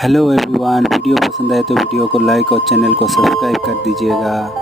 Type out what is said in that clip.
Hello everyone, video पसंद आए तो वीडियो को लाइक और चैनल को सब्सक्राइब कर दीजिएगा।